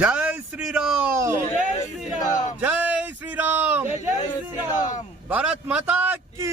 జై శ్రీరామ్. జై శ్రీరామ్. భారత్ మాతా కీ.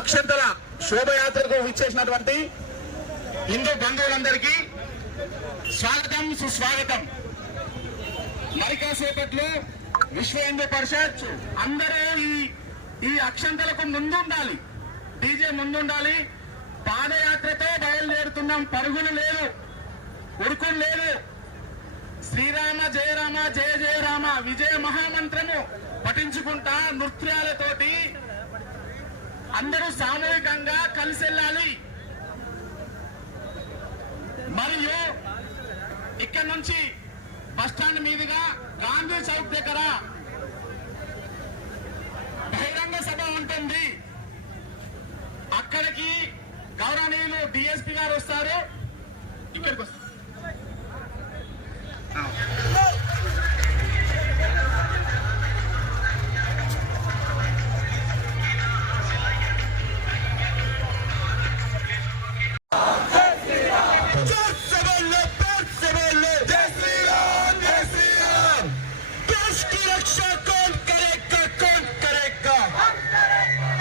అక్షంతల శోభయాత్రకు విచ్చేసినటువంటి హిందూ బంధువులందరికీ స్వాగతం సుస్వాగతం. మరి కాసేపట్లో విశ్వ హిందూ పరిషత్ అందరూ ఈ ఈ అక్షంతలకు ముందుండాలి. డీజే ముందుండాలి. పాదయాత్రతో బయలుదేరుతున్నాం. పరుగులు లేదు. ఉరుకులు లేదు. శ్రీరామ జయరామ జయ జయరామ విజయ మహామంత్రము పఠించుకుంటా నృత్యాలతోటి అందరూ సామూహికంగా కలిసి వెళ్ళాలి మరియు ఇక్కడ నుంచి బస్టాండ్ మీదుగా గాంధీ చౌక్ దగ్గర బహిరంగ సభ ఉంటుంది. అక్కడికి గౌరవనీయులు డిఎస్పీ గారు వస్తారు. ఇక్కడికి వస్తారు. Just सुरक्षा कौन करेगा कौन करेगा?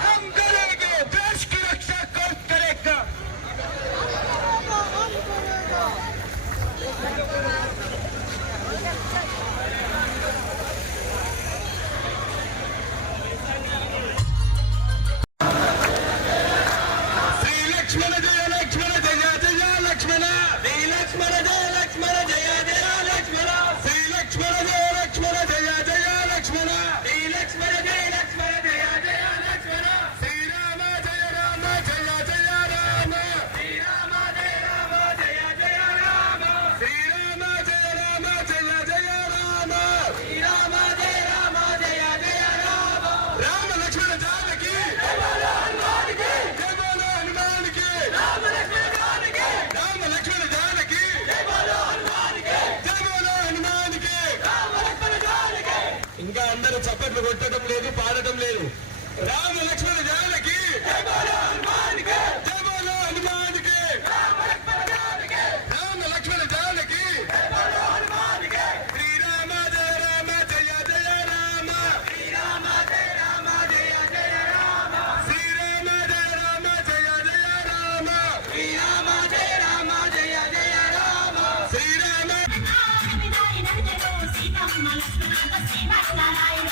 हम करेंगे। देश की रक्षा कौन करेगा? श्री लक्ष्मण जय लक्ष्मण जय जय लक्ष्मण। श्री लक्ष्मण जय అందరూ కొట్టడం లేదు పాడటం లేదు. రామ లక్ష్మణ జానకి! జయ రామ లక్ష్మణ జానకి! రామ జయ శ్రీరామ జయ రామ జయ జయ రామ! శ్రీరామ జయ రామ జయ జయ రామ! శ్రీరామ! జయ రామ జయ జయ రామ శ్రీరామ జయ రామ జయ జయ రామ శ్రీరామ సీతమ్మ లక్ష్మణ